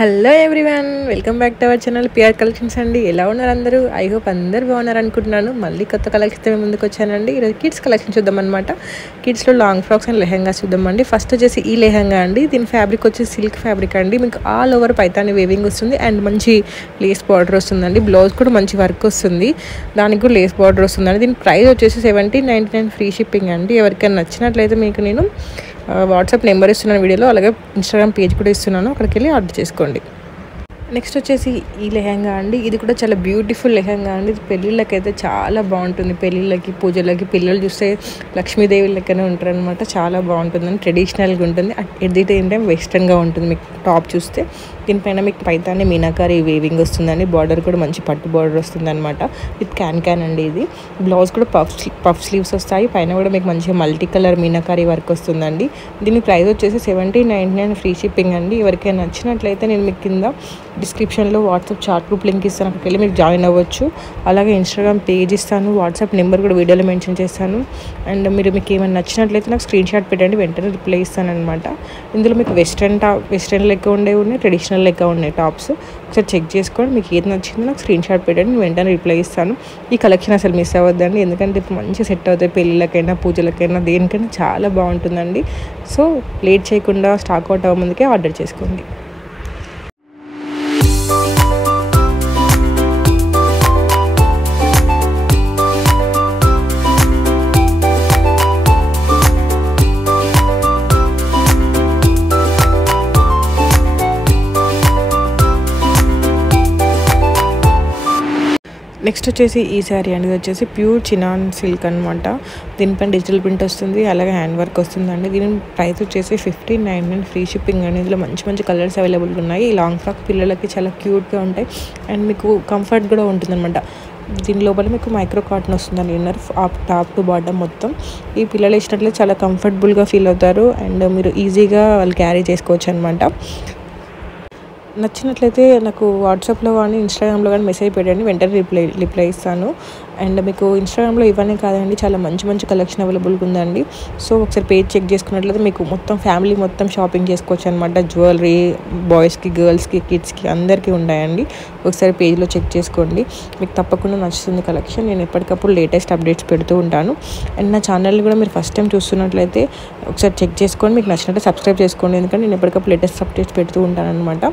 Hello everyone, welcome back to our channel PR collections అండి. ఎలా ఉన్నారు అందరూ? ఐ హోప్ అందరూ బాగున్నారు అనుకుంటున్నాను. మళ్ళీ కొత్త కలెక్షన్తో ముందుకు వచ్చానండి. ఈరోజు కిడ్స్ కలెక్షన్ చూద్దామన్నమాట. కిడ్స్లో లాంగ్ ఫ్రాక్స్ అండ్ లెహంగా చూద్దామండి. ఫస్ట్ వచ్చేసి ఈ లెహంగా అండి. దీని ఫ్యాబ్రిక్ వచ్చేసి సిల్క్ ఫ్యాబ్రిక్ అండి. మీకు ఆల్ ఓవర్ పైతాని వేవింగ్ వస్తుంది అండ్ మంచి లేస్ బార్డర్ వస్తుందండి. బ్లౌజ్ కూడా మంచి వర్క్ వస్తుంది, దానికి కూడా లేస్ బార్డర్ వస్తుందండి. దీని ప్రైస్ వచ్చేసి 1799 ఫ్రీ షిప్పింగ్ అండి. ఎవరికైనా నచ్చినట్లయితే మీకు నేను వాట్సాప్ నెంబర్ ఇస్తున్నాను వీడియోలో, అలాగే ఇన్స్టాగ్రామ్ పేజ్ కూడా ఇస్తున్నాను, అక్కడికి వెళ్ళి ఆర్డర్ చేసుకోండి. నెక్స్ట్ వచ్చేసి ఈ లెహంగా అండి. ఇది కూడా చాలా బ్యూటిఫుల్ లెహంగా అండి. ఇది పెళ్ళిళ్ళకి అయితే చాలా బాగుంటుంది. పెళ్ళిళ్ళకి, పూజలకి పిల్లలు చూస్తే లక్ష్మీదేవి లెక్కనే ఉంటారు అనమాట. చాలా బాగుంటుందండి. ట్రెడిషనల్గా ఉంటుంది, ఎట్ ది సేమ్ టైం వెస్టర్న్గా ఉంటుంది. మీకు టాప్ చూస్తే దీనిపైన మీకు పైతానే మీనాకారి వేవింగ్ వస్తుందండి. బార్డర్ కూడా మంచి పట్టు బార్డర్ వస్తుంది అనమాట. విత్ క్యాన్ అండి. ఇది బ్లౌజ్ కూడా పఫ్ స్లీవ్స్ వస్తాయి. పైన కూడా మీకు మంచిగా మల్టీ కలర్ మీనాకారి వర్క్ వస్తుందండి. దీని ప్రైస్ వచ్చేసి 1799 ఫ్రీ షిప్పింగ్ అండి. ఎవరికైనా నచ్చినట్లయితే నేను మీకు కింద డిస్క్రిప్షన్లో వాట్సాప్ చాట్ గ్రూప్ లింక్ ఇస్తాను, అక్కడికి వెళ్ళి మీరు జాయిన్ అవ్వచ్చు. అలాగే ఇన్స్టాగ్రామ్ పేజ్ ఇస్తాను, వాట్సాప్ నెంబర్ కూడా వీడియోలో మెన్షన్ చేస్తాను. అండ్ మీకు ఏమైనా నచ్చినట్లయితే నాకు స్క్రీన్ షాట్ పెట్టండి, వెంటనే రిప్లై ఇస్తాను అనమాట. ఇందులో మీకు వెస్ట్రన్ లెక్క ఉండేవి ఉన్నాయి, ట్రెడిషనల్ లెక్క ఉన్నాయి టాప్స్. ఒకసారి చెక్ చేసుకోండి, మీకు ఏది నచ్చిందో నాకు స్క్రీన్ షాట్ పెట్టండి, వెంటనే రిప్లై ఇస్తాను. ఈ కలెక్షన్ అసలు మిస్ అవ్వద్దండి, ఎందుకంటే ఇప్పుడు మంచిగా సెట్ అవుతాయి. పెళ్ళిళ్ళకైనా, పూజలకైనా, దేనికైనా చాలా బాగుంటుందండి. సో లేట్ చేయకుండా స్టాక్ అవుట్ అవ్వముందుకే ఆర్డర్ చేసుకోండి. నెక్స్ట్ వచ్చేసి ఈ శారీ అండి. ఇది వచ్చేసి ప్యూర్ చినాన్ సిల్క్ అనమాట. దీనిపైన డిజిటల్ ప్రింట్ వస్తుంది, అలాగే హ్యాండ్ వర్క్ వస్తుందండి. దీని ప్రైస్ వచ్చేసి 1599 ఫ్రీ షిప్పింగ్ అండి. ఇందులో మంచి మంచి కలర్స్ అవైలబుల్గా ఉన్నాయి. ఈ లాంగ్ ఫ్రాక్ పిల్లలకి చాలా క్యూట్గా ఉంటాయి అండ్ మీకు కంఫర్ట్ కూడా ఉంటుంది అనమాట. దీని లోపల మీకు మైక్రో కాటన్ వస్తుందండి. ఇన్నర్ టాప్ టు బాటమ్ మొత్తం. ఈ పిల్లలు వేసినట్లయితే చాలా కంఫర్టబుల్గా ఫీల్ అవుతారు అండ్ మీరు ఈజీగా వాళ్ళు క్యారీ చేసుకోవచ్చు అనమాట. నచ్చినట్లయితే నాకు వాట్సాప్లో కానీ ఇన్స్టాగ్రామ్లో కానీ మెసేజ్ పెట్టండి, వెంటనే రిప్లై ఇస్తాను. అండ్ మీకు ఇన్స్టాగ్రామ్లో ఇవన్నీ కాదండి, చాలా మంచి మంచి కలెక్షన్ అవైలబుల్గా ఉందండి. సో ఒకసారి పేజ్ చెక్ చేసుకున్నట్లయితే మీకు మొత్తం ఫ్యామిలీ మొత్తం షాపింగ్ చేసుకోవచ్చు అనమాట. జ్యువెలరీ బాయ్స్కి, గర్ల్స్కి, కిడ్స్కి అందరికీ ఉన్నాయండి. ఒకసారి పేజ్లో చెక్ చేసుకోండి, మీకు తప్పకుండా నచ్చుతుంది కలెక్షన్. నేను ఎప్పటికప్పుడు లేటెస్ట్ అప్డేట్స్ పెడుతూ ఉంటాను. అండ్ నా ఛానల్ని కూడా మీరు ఫస్ట్ టైం చూస్తున్నట్లయితే ఒకసారి చెక్ చేసుకోండి, మీకు నచ్చినట్టు సబ్స్క్రైబ్ చేసుకోండి, ఎందుకంటే నేను ఎప్పటికప్పుడు లేటెస్ట్ అప్డేట్స్ పెడుతూ ఉంటాను అనమాట.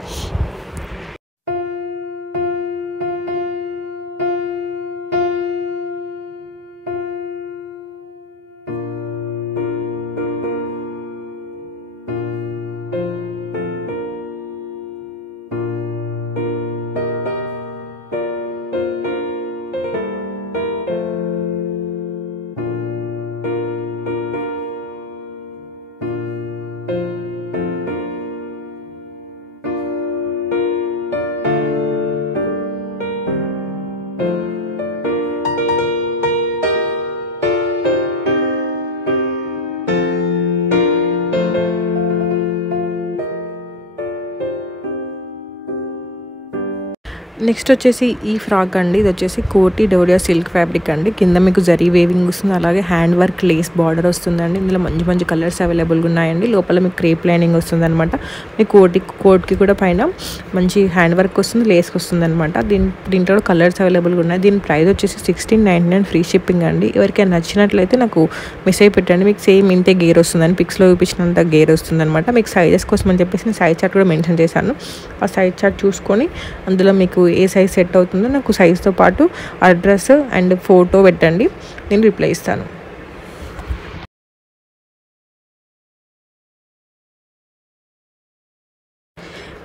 నెక్స్ట్ వచ్చేసి ఈ ఫ్రాక్ అండి. ఇది వచ్చేసి కోటి డోరియా సిల్క్ ఫ్యాబ్రిక్ అండి. కింద మీకు జరీ వేవింగ్ వస్తుంది, అలాగే హ్యాండ్ వర్క్ లేస్ బార్డర్ వస్తుందండి. ఇందులో మంచి మంచి కలర్స్ అవైలబుల్గా ఉన్నాయండి. లోపల మీకు క్రేప్ లైనింగ్ వస్తుంది అనమాట. మీ కోట్కి కూడా పైన మంచి హ్యాండ్ వర్క్ వస్తుంది, లేస్ వస్తుంది అనమాట. దీంట్లో కలర్స్ అవైలబుల్గా ఉన్నాయి. దీని ప్రైస్ వచ్చేసి 1699 ఫ్రీ షిప్పింగ్ అండి. ఎవరికైనా నచ్చినట్లయితే నాకు మెసేజ్ పెట్టండి. మీకు సేమ్ ఇంతే గేర్ వస్తుందని, పిక్స్లో చూపించినంత గేర్ వస్తుంది అనమాట. మీకు సైజెస్ కోసం అని చెప్పేసి నేను సైజ్ చార్ట్ కూడా మెన్షన్ చేశాను. ఆ సైజ్ చార్ట్ చూసుకొని అందులో మీకు ఏ సైజ్ సెట్ అవుతుందో నాకు సైజ్తో పాటు అడ్రస్ అండ్ ఫోటో పెట్టండి, నేను రిప్లై ఇస్తాను.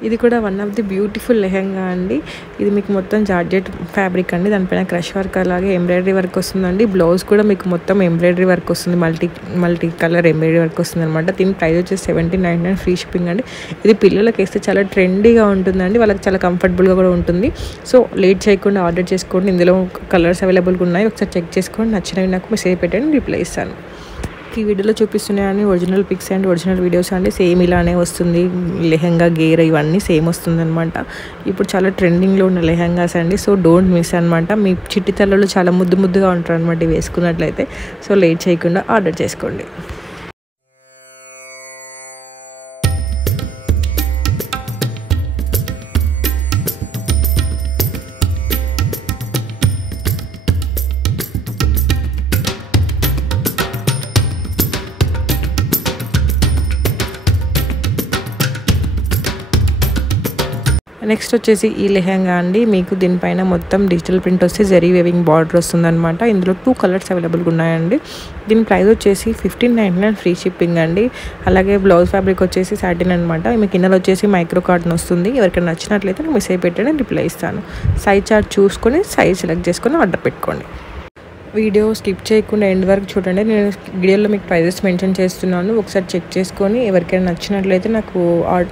ఇది కూడా one of the beautiful lehenga అండి. ఇది మీకు మొత్తం జార్జెట్ ఫ్యాబ్రిక్ అండి. దానిపైన క్రష్ వర్క్ అలాగే ఎంబ్రాయిడరీ వర్క్ వస్తుందండి. బ్లౌజ్ కూడా మీకు మొత్తం ఎంబ్రాయిడరీ వర్క్ వస్తుంది, మల్టీ కలర్ ఎంబ్రాయిడరీ వర్క్ వస్తుంది అనమాట. దీని ప్రైస్ వచ్చేసి 1799 ఫ్రీ షిప్పింగ్ అండి. ఇది పిల్లలకి వేస్తే చాలా ట్రెండీగా ఉంటుందండి, వాళ్ళకి చాలా కంఫర్టబుల్గా కూడా ఉంటుంది. సో లేట్ చేయకుండా ఆర్డర్ చేసుకోండి. ఇందులో కలర్స్ అవైలబుల్గా ఉన్నాయి, ఒకసారి చెక్ చేసుకోండి. నచ్చినవి నాకు మెసేజ్ పెట్టండి, రిప్లై ఇస్తాను. ఈ వీడియోలో చూపిస్తున్నాయని original pics and original videos అండి. సేమ్ ఇలానే వస్తుంది. లెహంగా గేర్ ఇవన్నీ సేమ్ వస్తుంది అనమాట. ఇప్పుడు చాలా ట్రెండింగ్లో ఉన్న లెహంగాస్ అండి. సో డోంట్ మిస్ అనమాట. మీ చిట్టి తల్లలో చాలా ముద్దుగా ఉంటారు అనమాట వేసుకున్నట్లయితే. సో లేట్ చేయకుండా ఆర్డర్ చేసుకోండి. నెక్స్ట్ వచ్చేసి ఈ లెహంగా అండి. మీకు దీనిపైన మొత్తం డిజిటల్ ప్రింట్ వస్తే జరీ వేవింగ్ బార్డర్ వస్తుందన్నమాట. ఇందులో 2 కలర్స్ అవైలబుల్గా ఉన్నాయండి. దీని ప్రైస్ వచ్చేసి 1599 ఫ్రీ షిప్పింగ్ అండి. అలాగే బ్లౌజ్ ఫ్యాబ్రిక్ వచ్చేసి సాటిన్ అనమాట. మీకు కింద వచ్చేసి మైక్రో కాటన్ వస్తుంది. ఎవరికైనా నచ్చినట్లయితే నాకు మెసేజ్ పెట్టండి, రిప్లై ఇస్తాను. సైజ్ చార్ట్ చూసుకొని సైజ్ సెలెక్ట్ చేసుకొని ఆర్డర్ పెట్టుకోండి. వీడియో స్కిప్ చేయకుండా ఎండ్ వరకు చూడండి. నేను వీడియోలో మీకు ప్రైజెస్ మెన్షన్ చేస్తున్నాను. ఒకసారి చెక్ చేసుకొని ఎవరికైనా నచ్చినట్లయితే నాకు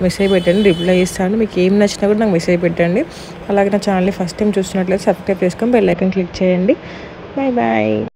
మెసేజ్ పెట్టండి, రిప్లై ఇస్తాను. మీకు ఏం నచ్చినా కూడా నాకు మెసేజ్ పెట్టండి. అలాగే నా ఛానల్ని ఫస్ట్ టైం చూస్తున్నట్లయితే సబ్స్క్రైబ్ చేసుకొని బెల్ ఐకాన్ క్లిక్ చేయండి. Bye bye.